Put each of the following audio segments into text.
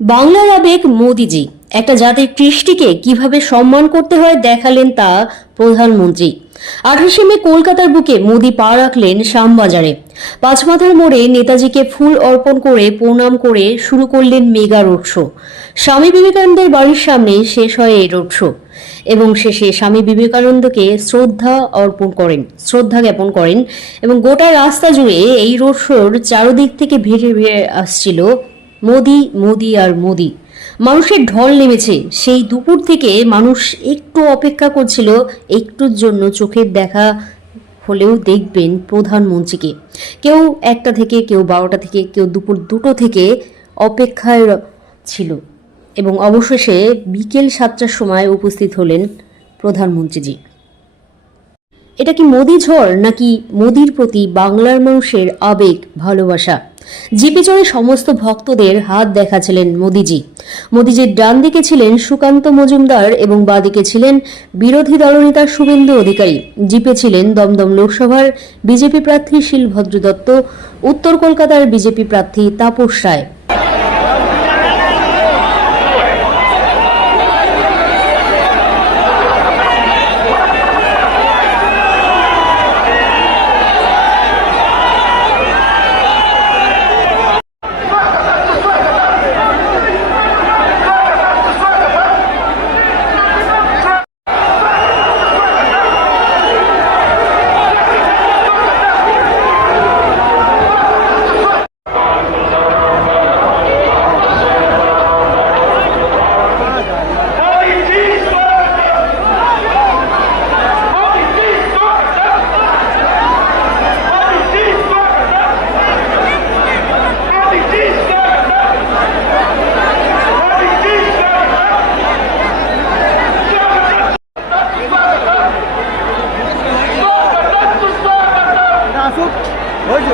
বাংলার আবেগ মোদিজি। একটা জাতির কৃষ্টিকে কীভাবে সম্মান করতে হয় দেখালেন তা প্রধানমন্ত্রী। আঠাশে মে কলকাতার বুকে মোদি পা রাখলেন শ্যামবাজারে। পাঁচমাথার মোড়ে নেতাজিকে ফুল অর্পণ করে প্রণাম করে শুরু করলেন মেগা রোড শো। স্বামী বিবেকানন্দের বাড়ির সামনে শেষ হয় এই রোড শো। এবং শেষে স্বামী বিবেকানন্দকে শ্রদ্ধা অর্পণ করেন, শ্রদ্ধা জ্ঞাপন করেন এবং গোটা রাস্তা জুড়ে এই রোড শোর চারদিক থেকে ভিড়ে ভেড়ে আসছিল মোদি মোদি আর মোদি। মানুষের ঢল নেমেছে। সেই দুপুর থেকে মানুষ একটু অপেক্ষা করছিল, একটুর জন্য চোখের দেখা হলেও দেখবেন প্রধানমন্ত্রীকে। কেউ একটা থেকে, কেউ বারোটা থেকে, কেউ দুপুর দুটো থেকে অপেক্ষায় ছিল। এবং অবশেষে বিকেল সাতটার সময় উপস্থিত হলেন প্রধানমন্ত্রীজি। এটা কি মোদি ঝড়, নাকি মোদির প্রতি বাংলার মানুষের আবেগ, ভালোবাসা? জিপে চড়ে সমস্ত ভক্তদের হাত দেখাছিলেন মোদিজি। মোদিজির ডান দিকে ছিলেন সুকান্ত মজুমদার এবং বাদিকে ছিলেন বিরোধী দলনেতা শুভেন্দু অধিকারী। জিপে ছিলেন দমদম লোকসভার বিজেপি প্রার্থী শিলভদ্র দত্ত, উত্তর কলকাতার বিজেপি প্রার্থী তাপস রায়। ওই যে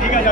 ঠিক আছে